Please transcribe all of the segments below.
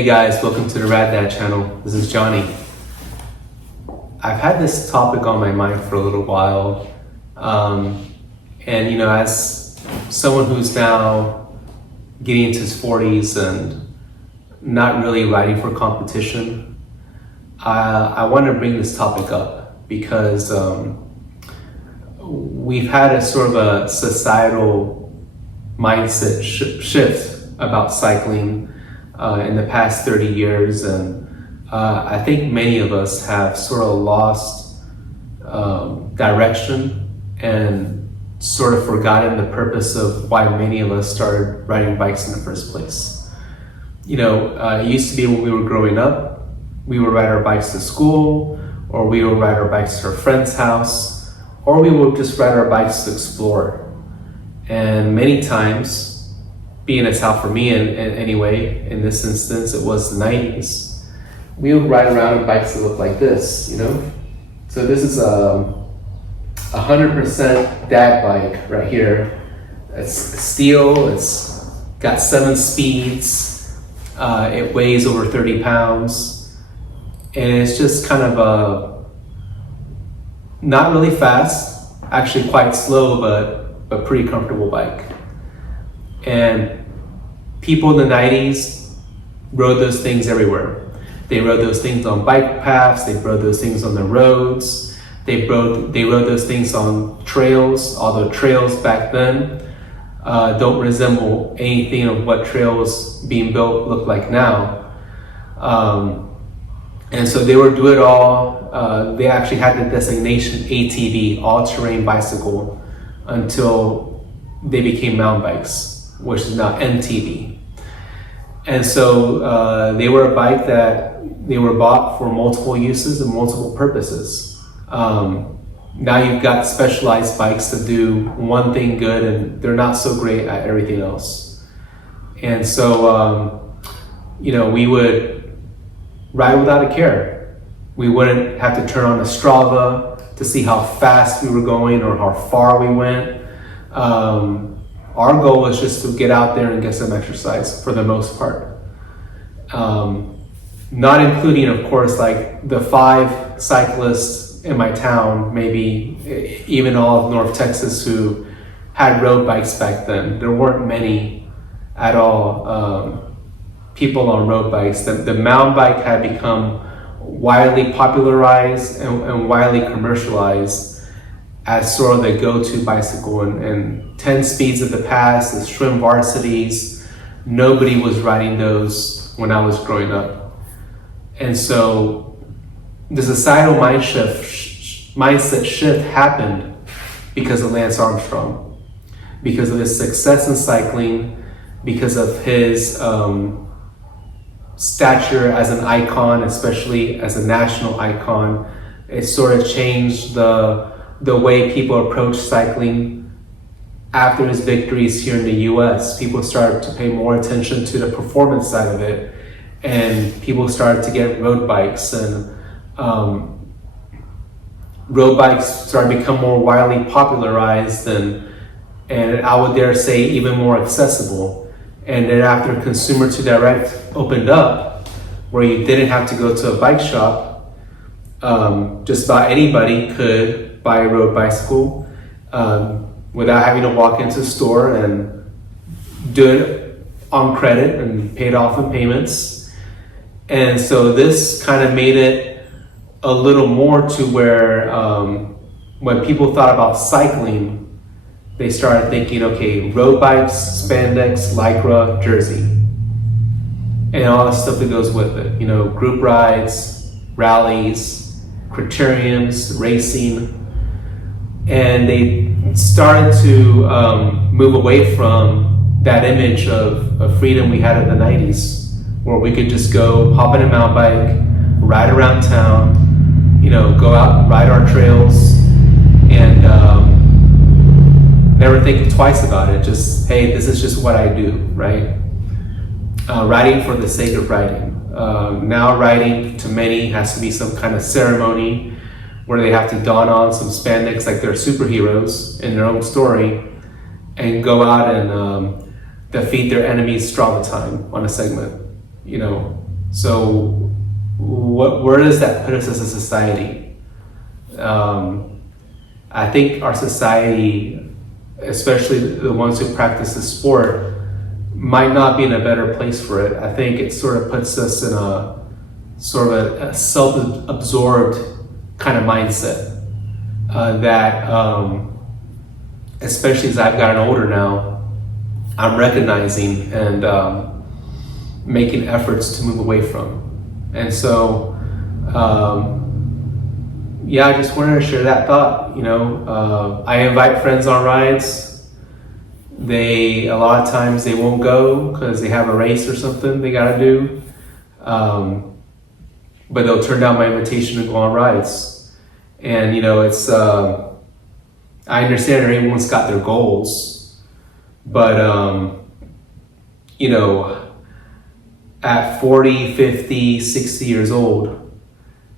Hey guys, welcome to the Rad Dad channel. This is Johnny. I've had this topic on my mind for a little while. And as someone who's now getting into his 40s and not really riding for competition, I want to bring this topic up because we've had a sort of a societal mindset shift about cycling in the past 30 years, and I think many of us have sort of lost direction and sort of forgotten the purpose of why many of us started riding bikes in the first place. It used to be when we were growing up, we would ride our bikes to school, or we would ride our bikes to our friend's house, or we would just ride our bikes to explore. And many times, being a town for me anyway, in this instance, it was the 90s, we would ride around on bikes that look like this, So this is a 100% dad bike right here. It's steel, it's got 7 speeds, it weighs over 30 pounds, and it's just kind of not really fast, actually quite slow, but pretty comfortable bike. And people in the 90s rode those things everywhere. They rode those things on bike paths, they rode those things on the roads, they rode those things on trails, although trails back then don't resemble anything of what trails being built look like now. And so they would do it all. They actually had the designation ATV, all-terrain bicycle, until they became mountain bikes, which is now MTB. And so they were a bike that they were bought for multiple uses and multiple purposes. Now you've got specialized bikes that do one thing good and they're not so great at everything else. And so, we would ride without a care. We wouldn't have to turn on a Strava to see how fast we were going or how far we went. Our goal was just to get out there and get some exercise for the most part. Not including, of course, like the 5 cyclists in my town, maybe even all of North Texas, who had road bikes back then. There weren't many at all people on road bikes. The mountain bike had become widely popularized and widely commercialized as sort of the go-to bicycle, and 10 speeds of the past, the Shrimp Varsities, nobody was riding those when I was growing up. And so the societal mindset shift happened because of Lance Armstrong, because of his success in cycling, because of his stature as an icon, especially as a national icon. It sort of changed the way people approach cycling. After his victories here in the US, people started to pay more attention to the performance side of it, and people started to get road bikes, and road bikes started to become more widely popularized and I would dare say even more accessible. And then after consumer to direct opened up, where you didn't have to go to a bike shop, just about anybody could buy a road bicycle without having to walk into a store and do it on credit and pay it off in payments. And so this kind of made it a little more to where when people thought about cycling, they started thinking, okay, road bikes, spandex, lycra, jersey, and all the stuff that goes with it. Group rides, rallies, criteriums, racing. And they started to move away from that image of freedom we had in the 90s, where we could just go hop on a mountain bike, ride around town, go out and ride our trails, and never think twice about it. Just, hey, this is just what I do, right? Riding for the sake of riding. Now riding to many has to be some kind of ceremony where they have to don on some spandex like they're superheroes in their own story and go out and defeat their enemies Strava time on a segment. So where does that put us as a society? I think our society, especially the ones who practice the sport, might not be in a better place for it. I think it sort of puts us in a sort of a self-absorbed kind of mindset that, especially as I've gotten older now, I'm recognizing and making efforts to move away from. And so, yeah, I just wanted to share that thought. I invite friends on rides. A lot of times they won't go because they have a race or something they gotta do. But they'll turn down my invitation to go on rides. And it's, I understand everyone's got their goals, but at 40, 50, 60 years old,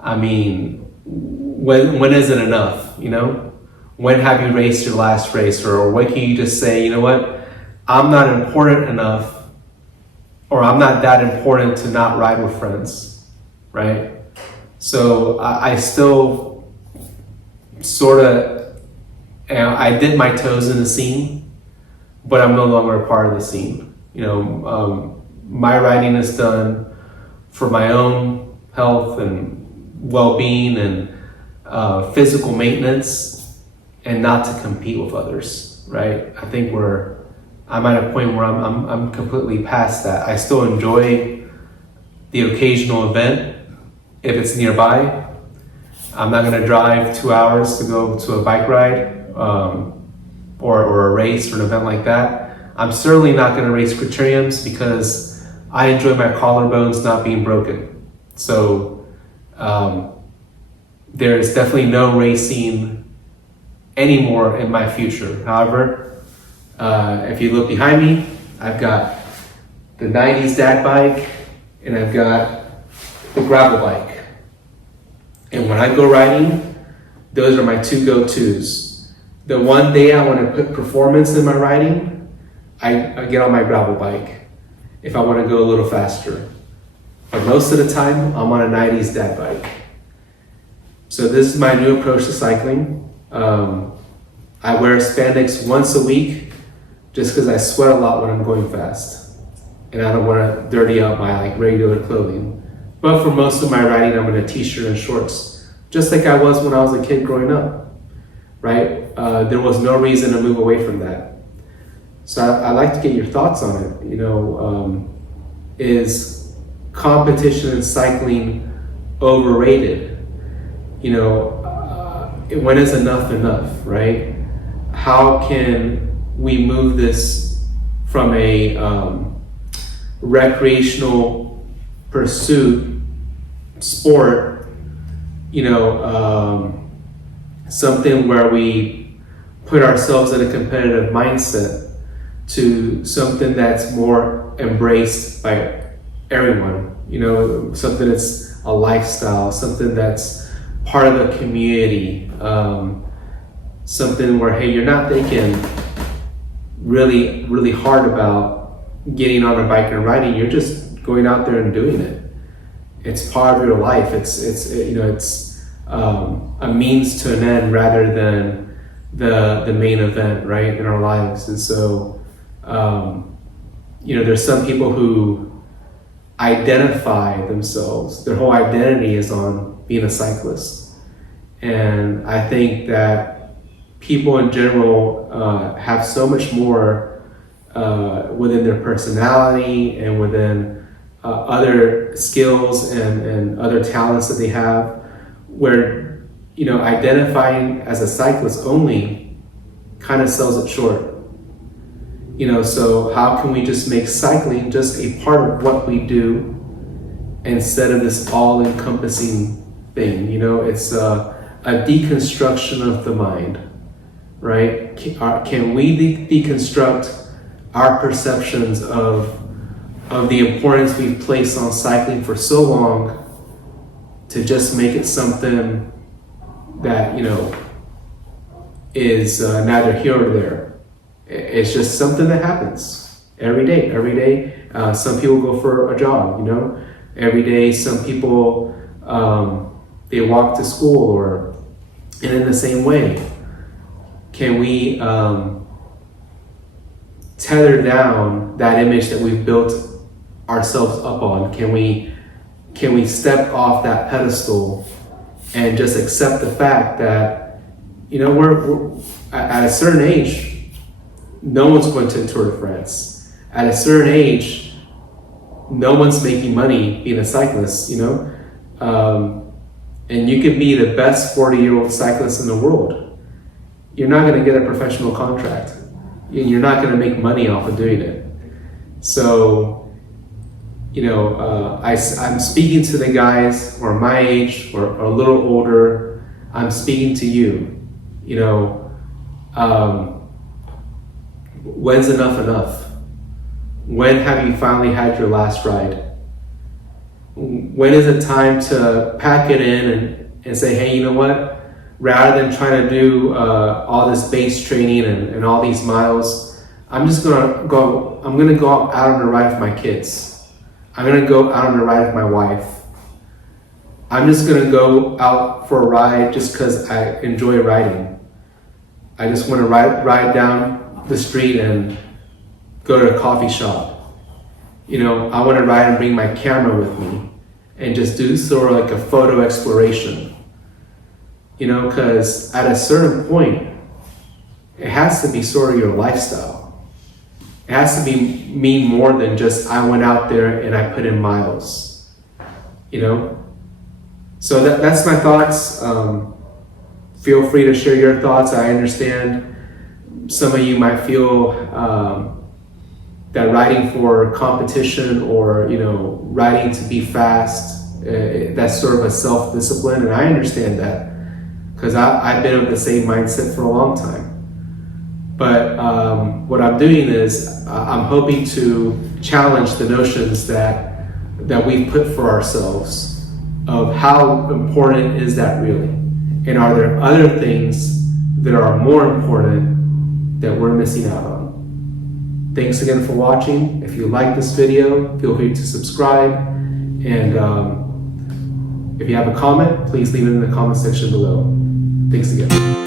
I mean, when is it enough, When have you raced your last race? Or when can you just say, you know what, I'm not important enough, or I'm not that important to not ride with friends, right? So I still sort of, I dip my toes in the scene, but I'm no longer a part of the scene. My riding is done for my own health and well-being and physical maintenance, and not to compete with others, right? I think I'm at a point where I'm completely past that. I still enjoy the occasional event if it's nearby. I'm not going to drive 2 hours to go to a bike ride or a race or an event like that. I'm certainly not going to race criteriums because I enjoy my collarbones not being broken. So there's definitely no racing anymore in my future. However, if you look behind me, I've got the 90s dad bike and I've got the gravel bike. And when I go riding, those are my two go-tos. The one day I want to put performance in my riding, I get on my gravel bike if I want to go a little faster. But most of the time, I'm on a 90s dad bike. So this is my new approach to cycling. I wear spandex once a week just because I sweat a lot when I'm going fast. And I don't want to dirty out my regular clothing. But for most of my riding, I'm in a t-shirt and shorts, just like I was when I was a kid growing up, right? There was no reason to move away from that. So I'd like to get your thoughts on it. Is competition in cycling overrated? When is enough enough, right? How can we move this from a recreational pursuit, sport, something where we put ourselves in a competitive mindset, to something that's more embraced by everyone, something that's a lifestyle, something that's part of the community, something where, hey, you're not thinking really, really hard about getting on a bike and riding, you're just going out there and doing it. It's part of your life. It's a means to an end rather than the main event, right, in our lives. And so, there's some people who identify themselves, their whole identity is on being a cyclist. And I think that people in general have so much more within their personality and within other skills and other talents that they have, where identifying as a cyclist only kind of sells it short. So how can we just make cycling just a part of what we do instead of this all-encompassing thing? It's a deconstruction of the mind, right? Can we deconstruct our perceptions of the importance we've placed on cycling for so long to just make it something that, is neither here nor there? It's just something that happens every day. Some people go for a jog, every day. Some people, they walk to school, and in the same way, can we tether down that image that we've built ourselves up on? Can we step off that pedestal and just accept the fact that, we're at a certain age, no one's going to Tour de France. At a certain age, no one's making money being a cyclist, and you could be the best 40-year-old cyclist in the world. You're not going to get a professional contract. You're not going to make money off of doing it. So, I'm speaking to the guys who are my age or a little older. I'm speaking to you. When's enough? When have you finally had your last ride? When is it time to pack it in and say, hey, you know what? Rather than trying to do all this base training and all these miles, I'm gonna go out on a ride with my kids. I'm gonna go out on a ride with my wife. I'm just gonna go out for a ride just because I enjoy riding. I just want to ride down the street and go to a coffee shop. I want to ride and bring my camera with me and just do sort of like a photo exploration. Because at a certain point, it has to be sort of your lifestyle. It has to mean more than just I went out there and I put in miles. So that's my thoughts. Feel free to share your thoughts. I understand some of you might feel that riding for competition or riding to be fast, that's sort of a self-discipline, and I understand that because I've been of the same mindset for a long time. But what I'm doing is I'm hoping to challenge the notions that we put for ourselves of how important is that really, and are there other things that are more important that we're missing out on? Thanks again for watching. If you like this video, feel free to subscribe. And if you have a comment, please leave it in the comment section below. Thanks again.